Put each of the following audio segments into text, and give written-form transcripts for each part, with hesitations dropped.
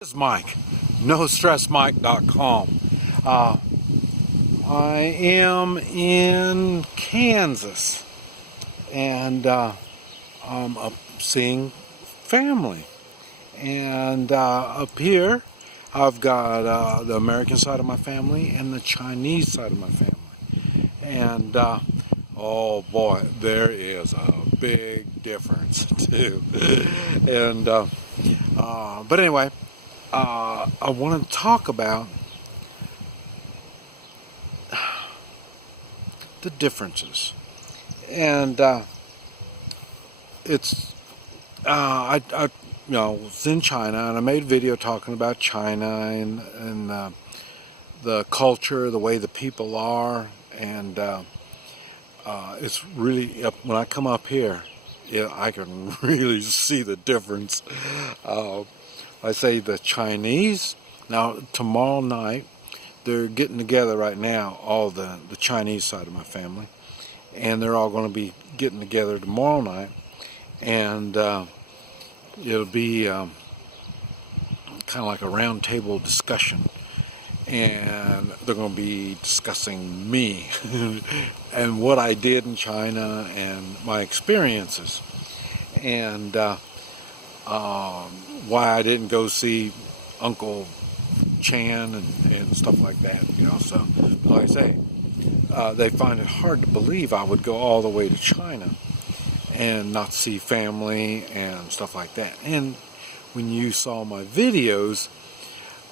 This is Mike, NoStressMike.com. I am in Kansas, and I'm up seeing family. And up here, I've got the American side of my family and the Chinese side of my family. And oh boy, there is a big difference too. And but anyway. I want to talk about the differences, and it's I was in China, and I made a video talking about China and the culture, the way the people are, and it's really when I come up here, yeah, I can really see the difference. I say the Chinese, now tomorrow night, they're getting together right now, all the Chinese side of my family, and they're all going to be getting together tomorrow night, and it'll be kind of like a round table discussion, and they're going to be discussing me and what I did in China and my experiences, and why I didn't go see Uncle Chan and stuff like that, so like I say, they find it hard to believe I would go all the way to China and not see family and stuff like that. And when you saw my videos,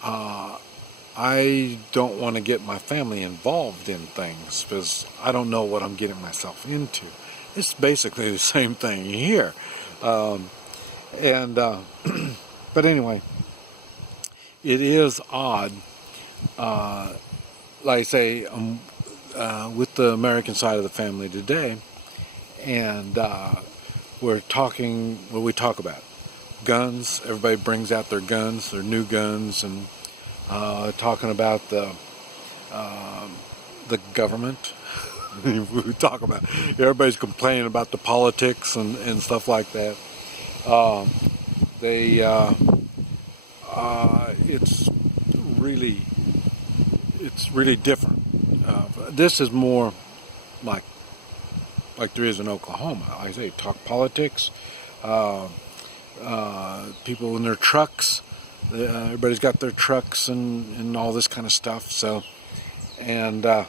I don't want to get my family involved in things because I don't know what I'm getting myself into. It's basically the same thing here. But anyway, it is odd, like I say, with the American side of the family today, and we're talking, what we talk about? Guns. Everybody brings out their guns, their new guns, and talking about the government. We talk about, everybody's complaining about the politics and stuff like that. It's really different. This is more like there is in Oklahoma. Like I say, talk politics. People in their trucks. Everybody's got their trucks and all this kind of stuff. So, and now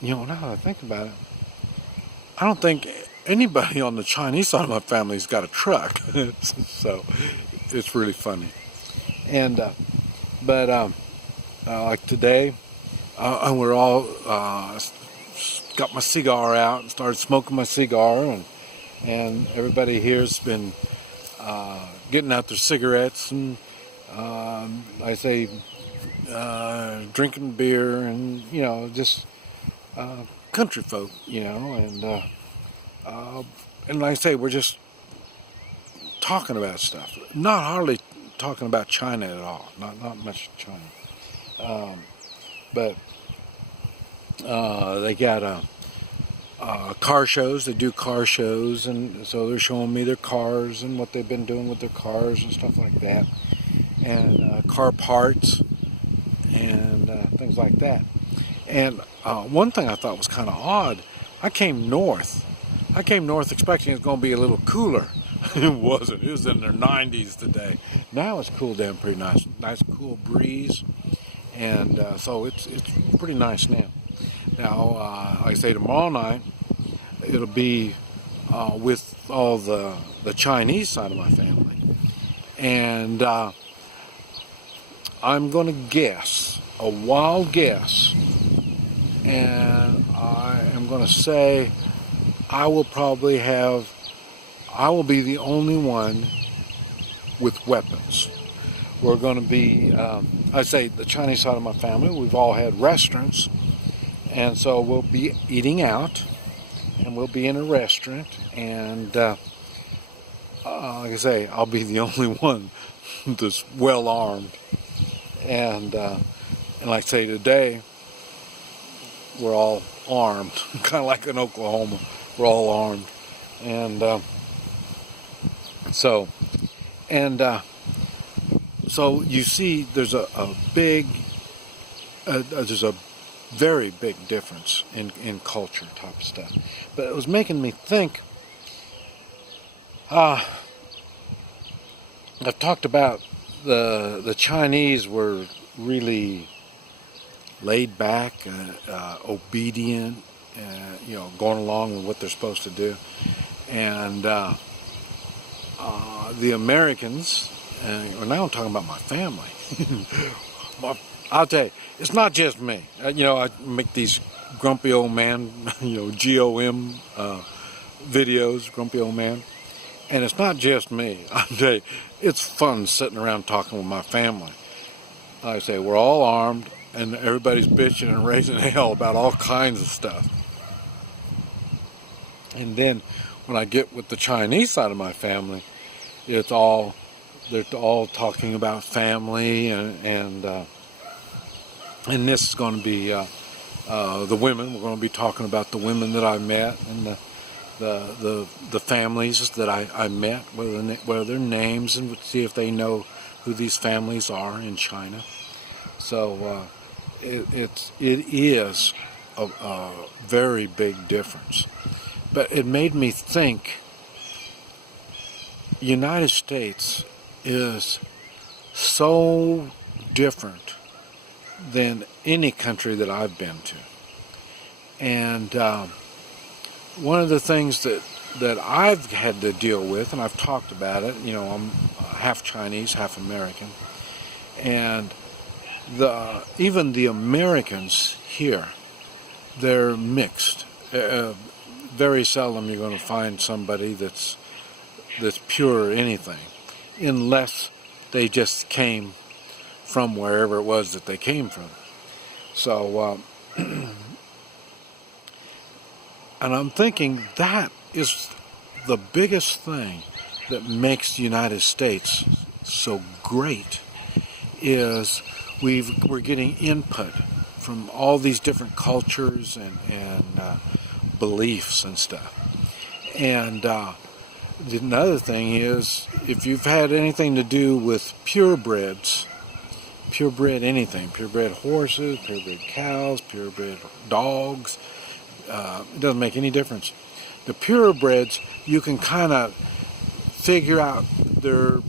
that I think about it, I don't think anybody on the Chinese side of my family's got a truck. So it's really funny. And but like today, we're all got my cigar out and started smoking my cigar, and everybody here's been getting out their cigarettes and I say drinking beer and just country folk, and like I say, we're just talking about stuff. Not hardly talking about China at all. Not much China. But they got car shows. They do car shows, and so they're showing me their cars and what they've been doing with their cars and stuff like that, and car parts and things like that. And one thing I thought was kind of odd, I came north expecting it's going to be a little cooler. It wasn't. It was in their 90s today. Now it's cooled down pretty nice cool breeze, and so it's pretty nice now. Now, like I say, tomorrow night it'll be with all the Chinese side of my family, and I'm going to guess, a wild guess, and I am going to say I will be the only one with weapons. We're going to be, I say the Chinese side of my family, we've all had restaurants, and so we'll be eating out, and we'll be in a restaurant, and like I say, I'll be the only one that's well armed, and like I say, today, we're all armed, kind of like in Oklahoma, we're all armed, and So you see, there's a very big difference in culture type of stuff. But it was making me think. I've talked about the Chinese were really laid back, obedient, going along with what they're supposed to do, and the Americans. Well, now I'm talking about my family. I'll tell you, it's not just me. I make these grumpy old man, GOM videos, grumpy old man. And it's not just me. I'll tell you, it's fun sitting around talking with my family. Like I say, we're all armed, and everybody's bitching and raising hell about all kinds of stuff. And then when I get with the Chinese side of my family, they're all talking about family, and this is going to be the women. We're going to be talking about the women that I met and the families that I met, what are their names, and see if they know who these families are in China. So it is a very big difference. But it made me think. The United States is so different than any country that I've been to. And one of the things that I've had to deal with, and I've talked about it, I'm half Chinese, half American, and even the Americans here, they're mixed. Very seldom you're going to find somebody that's pure anything, unless they just came from wherever it was that they came from. So, and I'm thinking that is the biggest thing that makes the United States so great, is we're getting input from all these different cultures and beliefs and stuff. And another thing is, if you've had anything to do with purebred anything, purebred horses, purebred cows, purebred dogs, it doesn't make any difference. The purebreds, you can kind of figure out their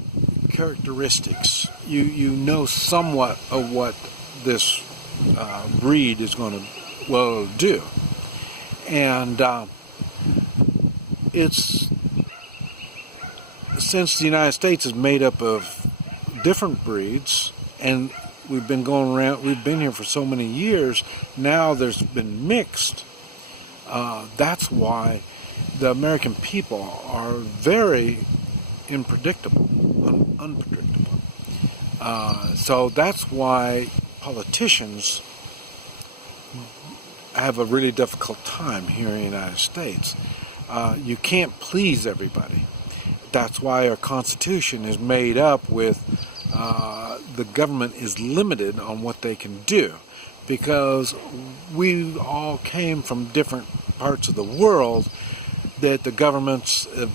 characteristics. You know somewhat of what this breed is going to do. And it's, since the United States is made up of different breeds, and we've been here for so many years, now there's been mixed. That's why the American people are very unpredictable. So that's why politicians have a really difficult time here in the United States. You can't please everybody. That's why our Constitution is made up with the government is limited on what they can do, because we all came from different parts of the world that the governments have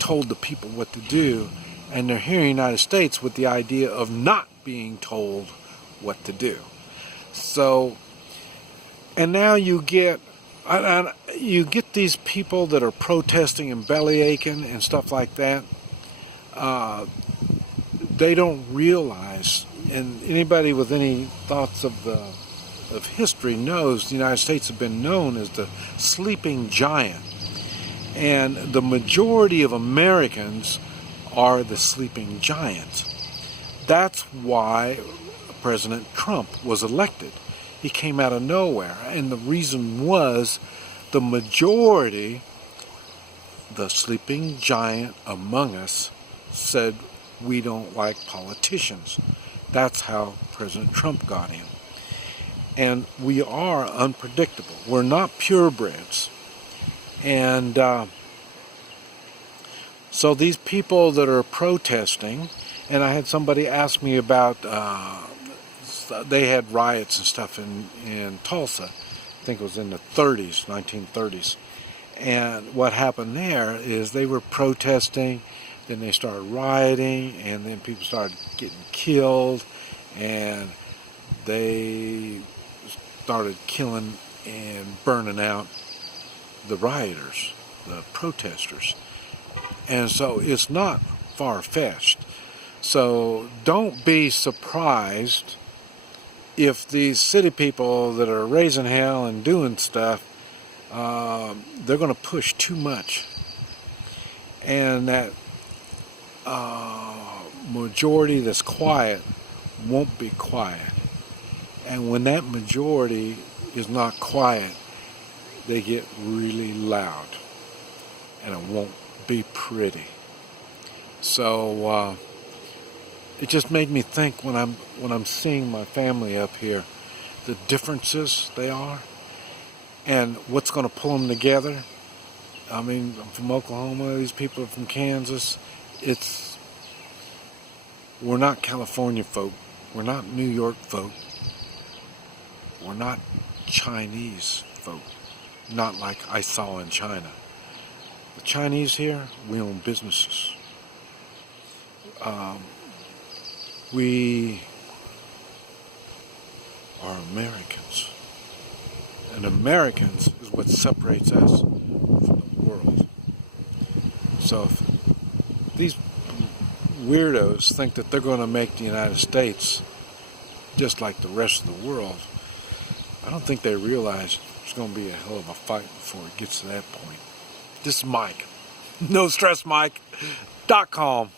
told the people what to do, and they're here in the United States with the idea of not being told what to do. So, and now you get these people that are protesting and belly aching and stuff like that. They don't realize, and anybody with any thoughts of history knows the United States have been known as the sleeping giant, and the majority of Americans are the sleeping giants. That's why President Trump was elected. He came out of nowhere, and the reason was the majority, the sleeping giant among us, said we don't like politicians. That's how President Trump got in. And we are unpredictable. We're not purebreds. And so these people that are protesting, and I had somebody ask me about, they had riots and stuff in Tulsa. I think it was in the 1930s. And what happened there is they were protesting. then they started rioting, and then people started getting killed, and they started killing and burning out the rioters, the protesters. And so it's not far-fetched. So don't be surprised if these city people that are raising hell and doing stuff, they're going to push too much. And that majority that's quiet won't be quiet. And when that majority is not quiet, they get really loud. And it won't be pretty. So it just made me think when I'm seeing my family up here, the differences they are, and what's going to pull them together. I mean, I'm from Oklahoma. These people are from Kansas. We're not California folk. We're not New York folk. We're not Chinese folk. Not like I saw in China. The Chinese here, we own businesses. We are Americans. And Americans is what separates us from the world. So if these weirdos think that they're going to make the United States just like the rest of the world, I don't think they realize there's going to be a hell of a fight before it gets to that point. This is Mike. NoStressMike.com.